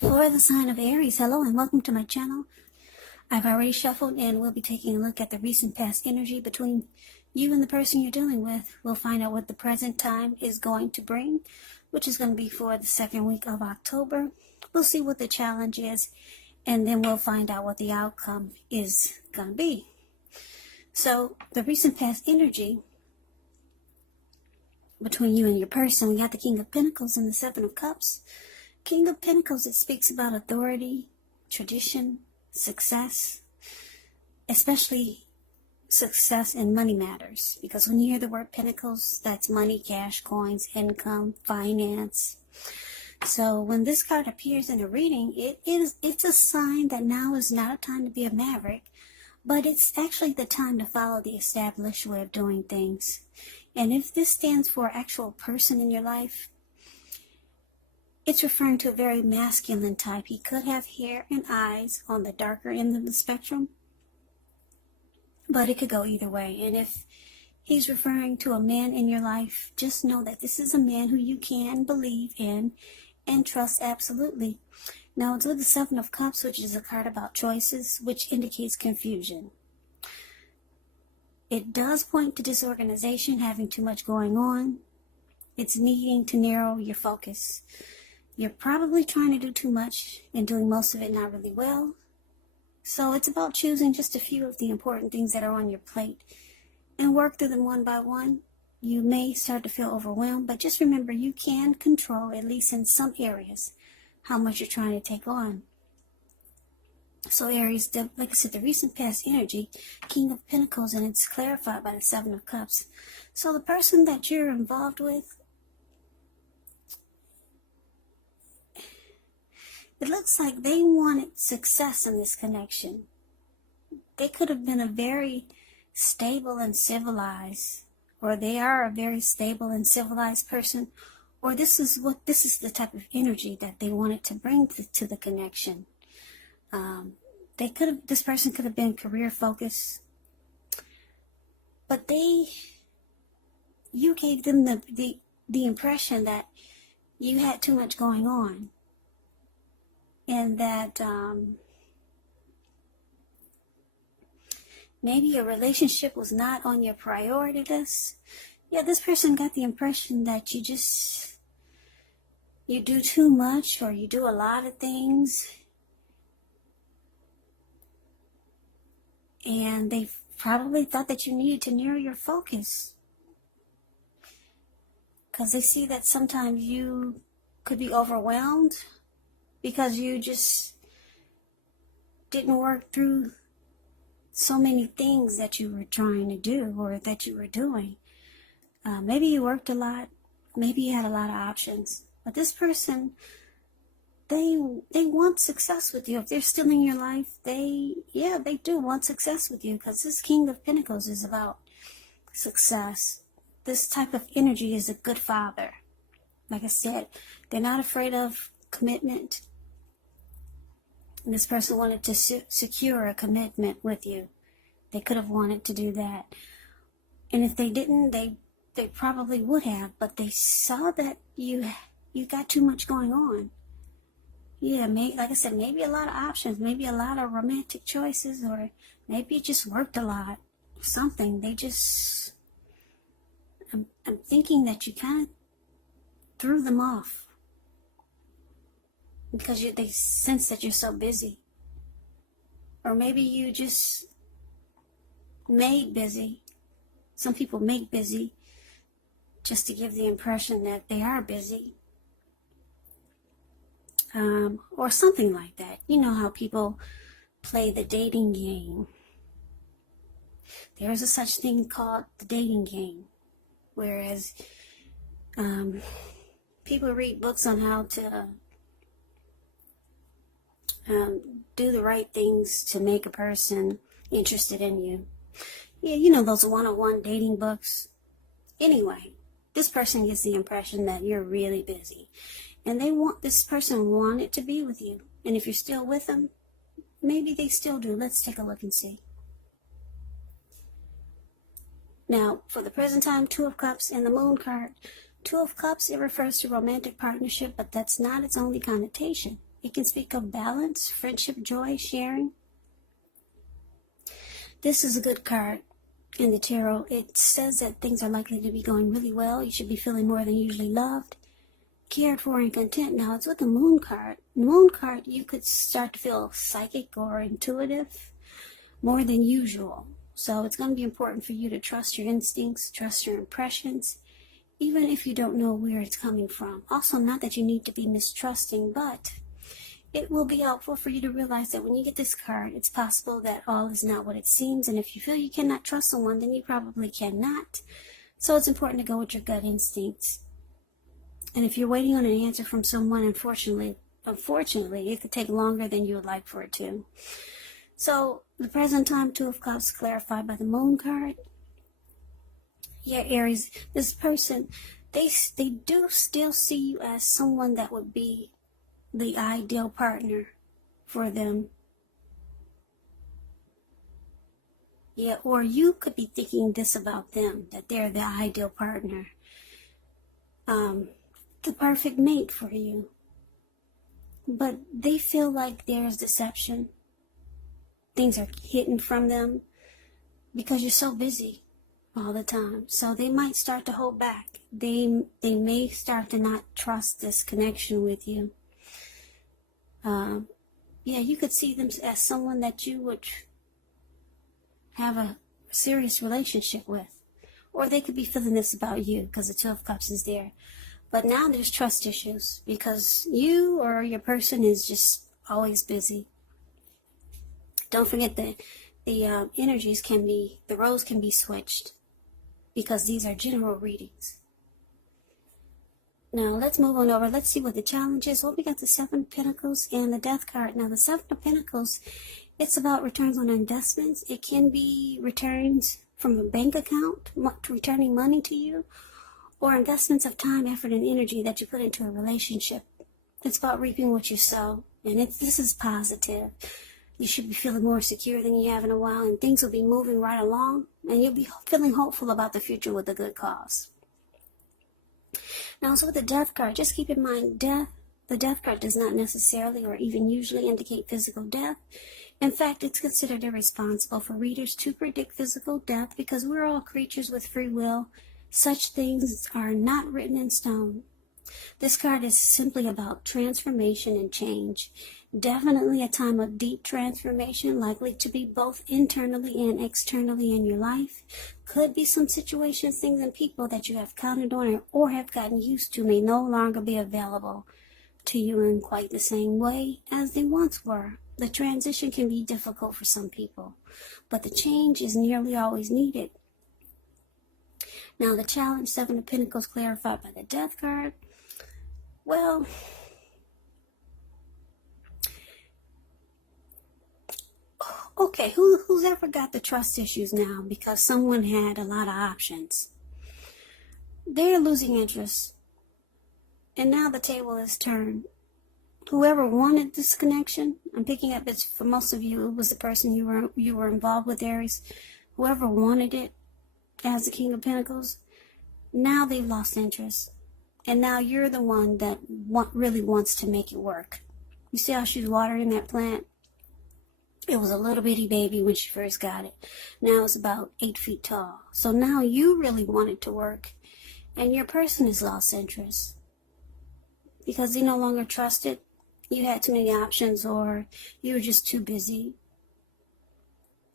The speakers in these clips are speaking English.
For the sign of Aries, hello and welcome to my channel. I've already shuffled and we'll be taking a look at the recent past energy between you and the person you're dealing with. We'll find out what the present time is going to bring, which is going to be for the second week of October. We'll see what the challenge is, and then we'll find out what the outcome is going to be. So the recent past energy between you and your person, we got the King of Pentacles and the Seven of Cups. King of Pentacles, it speaks about authority, tradition, success, especially success in money matters. Because when you hear the word Pentacles, that's money, cash, coins, income, finance. So when this card appears in a reading, it's a sign that now is not a time to be a maverick, but it's actually the time to follow the established way of doing things. And if this stands for an actual person in your life, it's referring to a very masculine type. He could have hair and eyes on the darker end of the spectrum, but it could go either way. And if he's referring to a man in your life, just know that this is a man who you can believe in and trust absolutely. Now, it's with the Seven of Cups, which is a card about choices, which indicates confusion. It does point to disorganization, having too much going on. It's needing to narrow your focus. You're probably trying to do too much and doing most of it not really well. So it's about choosing just a few of the important things that are on your plate and work through them one by one. You may start to feel overwhelmed, but just remember you can control, at least in some areas, how much you're trying to take on. So Aries, like I said, the recent past energy, King of Pentacles, and it's clarified by the Seven of Cups. So the person that you're involved with, it looks like they wanted success in this connection. They could have been a very stable and civilized, or they are a very stable and civilized person, or this is the type of energy that they wanted to bring to the connection. This person could have been career focused, but you gave them the impression that you had too much going on. And that maybe your relationship was not on your priority list. Yeah, this person got the impression that you do too much, or you do a lot of things. And they probably thought that you needed to narrow your focus, because they see that sometimes you could be overwhelmed because you just didn't work through so many things that you were trying to do or that you were doing. Maybe you worked a lot. Maybe you had a lot of options. But this person, they want success with you. If they're still in your life, they do want success with you, because this King of Pentacles is about success. This type of energy is a good father. Like I said, they're not afraid of commitment. And this person wanted to secure a commitment with you. They could have wanted to do that. And if they didn't, they probably would have, but they saw that you got too much going on. Yeah, like I said, maybe a lot of options, maybe a lot of romantic choices, or maybe it just worked a lot. Something. I'm thinking that you kind of threw them off, because they sense that you're so busy. Or maybe you just made busy. Some people make busy just to give the impression that they are busy. Or something like that. You know how people play the dating game. There is a such thing called the dating game. Whereas people read books on how to do the right things to make a person interested in you. Yeah, you know those one-on-one dating books. Anyway, this person gets the impression that you're really busy. And this person wanted to be with you. And if you're still with them, maybe they still do. Let's take a look and see. Now, for the present time, Two of Cups and the Moon card. Two of Cups, it refers to romantic partnership, but that's not its only connotation. It can speak of balance, friendship, joy, sharing. This is a good card in the tarot. It says that things are likely to be going really well. You should be feeling more than usually loved, cared for, and content. Now, it's with the moon card. The moon card, you could start to feel psychic or intuitive more than usual. So it's going to be important for you to trust your instincts, trust your impressions, even if you don't know where it's coming from. Also, not that you need to be mistrusting, but it will be helpful for you to realize that when you get this card, it's possible that all is not what it seems. And if you feel you cannot trust someone, then you probably cannot. So it's important to go with your gut instincts. And if you're waiting on an answer from someone, unfortunately, it could take longer than you would like for it to. So the present time, Two of Cups, clarified by the moon card. Yeah, Aries, this person, they do still see you as someone that would be the ideal partner for them. Yeah, or you could be thinking this about them, that they're the ideal partner. The perfect mate for you. But they feel like there's deception. Things are hidden from them because you're so busy all the time. So they might start to hold back. They may start to not trust this connection with you. Yeah, you could see them as someone that you would have a serious relationship with. Or they could be feeling this about you because the Two of Cups is there. But now there's trust issues because you or your person is just always busy. Don't forget that the energies can be, the roles can be switched because these are general readings. Now let's move on over. Let's see what the challenge is. Well, we got the Seven of Pentacles and the Death card. Now the Seven of Pentacles, it's about returns on investments. It can be returns from a bank account, returning money to you, or investments of time, effort, and energy that you put into a relationship. It's about reaping what you sow, and this is positive. You should be feeling more secure than you have in a while, and things will be moving right along, and you'll be feeling hopeful about the future with a good cause. Now, so with the Death card, just keep in mind, the Death card does not necessarily or even usually indicate physical death. In fact, it's considered irresponsible for readers to predict physical death because we're all creatures with free will. Such things are not written in stone. This card is simply about transformation and change. Definitely a time of deep transformation, likely to be both internally and externally in your life. Could be some situations, things, and people that you have counted on or have gotten used to may no longer be available to you in quite the same way as they once were. The transition can be difficult for some people, but the change is nearly always needed. Now the challenge, Seven of Pentacles, clarified by the Death card. Well, okay, who's ever got the trust issues now because someone had a lot of options? They're losing interest, and now the table is turned. Whoever wanted this connection, I'm picking up it's for most of you, it was the person you were involved with, Aries. Whoever wanted it as the King of Pentacles, now they've lost interest. And now you're the one that really wants to make it work. You see how she's watering that plant? It was a little bitty baby when she first got it. Now it's about 8 feet tall. So now you really want it to work. And your person has lost interest. Because they no longer trust it. You had too many options or you were just too busy.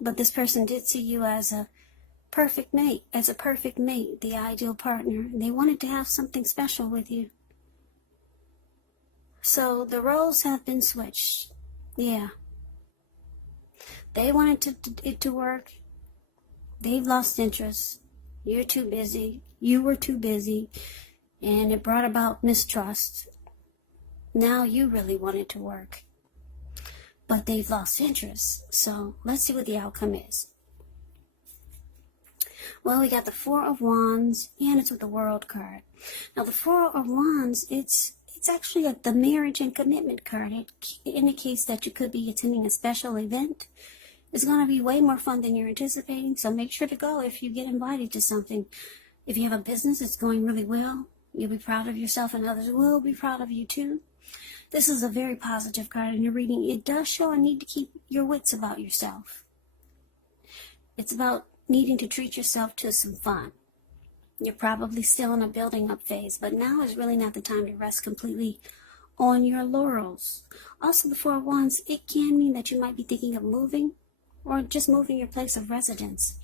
But this person did see you as a perfect mate, the ideal partner. And they wanted to have something special with you. So the roles have been switched. Yeah. They wanted it to work. They've lost interest. You're too busy. You were too busy. And it brought about mistrust. Now you really want it to work. But they've lost interest. So let's see what the outcome is. Well, we got the Four of Wands, and it's with the World card. Now, the Four of Wands, it's actually the marriage and commitment card. It indicates that you could be attending a special event. It's going to be way more fun than you're anticipating, so make sure to go if you get invited to something. If you have a business that's going really well, you'll be proud of yourself, and others will be proud of you too. This is a very positive card in your reading. It does show a need to keep your wits about yourself. It's about needing to treat yourself to some fun. You're probably still in a building up phase, but now is really not the time to rest completely on your laurels. Also, the Four of Wands, it can mean that you might be thinking of moving or just moving your place of residence.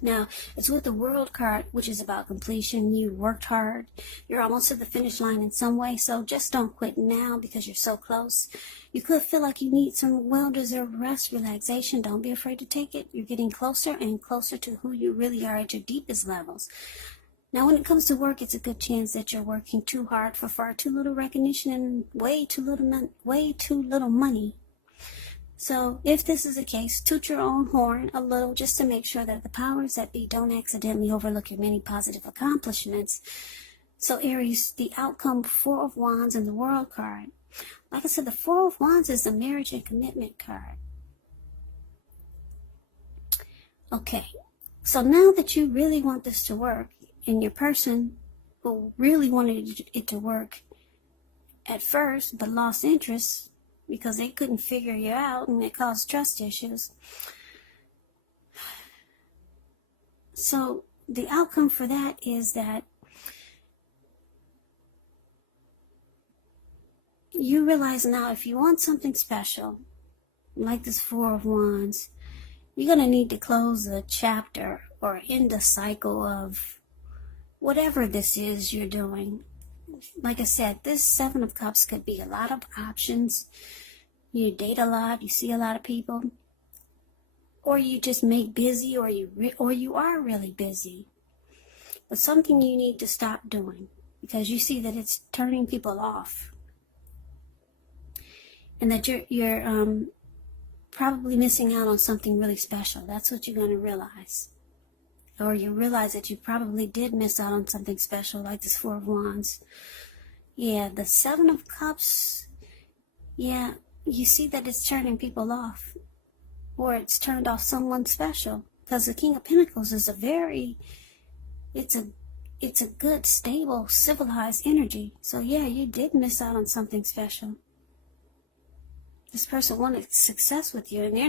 Now, it's with the World card, which is about completion. You worked hard. You're almost to the finish line in some way, so just don't quit now because you're so close. You could feel like you need some well-deserved rest, relaxation. Don't be afraid to take it. You're getting closer and closer to who you really are at your deepest levels. Now, when it comes to work, it's a good chance that you're working too hard for far too little recognition and way too little money. So if this is the case, toot your own horn a little just to make sure that the powers that be don't accidentally overlook your many positive accomplishments. So Aries, the outcome, Four of Wands and the World card. Like I said, the Four of Wands is the marriage and commitment card. Okay, so now that you really want this to work, and your person who really wanted it to work at first but lost interest because they couldn't figure you out and it caused trust issues. So the outcome for that is that you realize now if you want something special, like this Four of Wands, you're going to need to close a chapter or end a cycle of whatever this is you're doing. Like I said, this Seven of Cups could be a lot of options. You date a lot, you see a lot of people, or you just make busy, or you are really busy. But something you need to stop doing because you see that it's turning people off, and that you're probably missing out on something really special. That's what you're going to realize. Or you realize that you probably did miss out on something special, like this Four of Wands. Yeah, the Seven of Cups, yeah, you see that it's turning people off. Or it's turned off someone special. Because the King of Pentacles is it's a good, stable, civilized energy. So yeah, you did miss out on something special. This person wanted success with you, and they're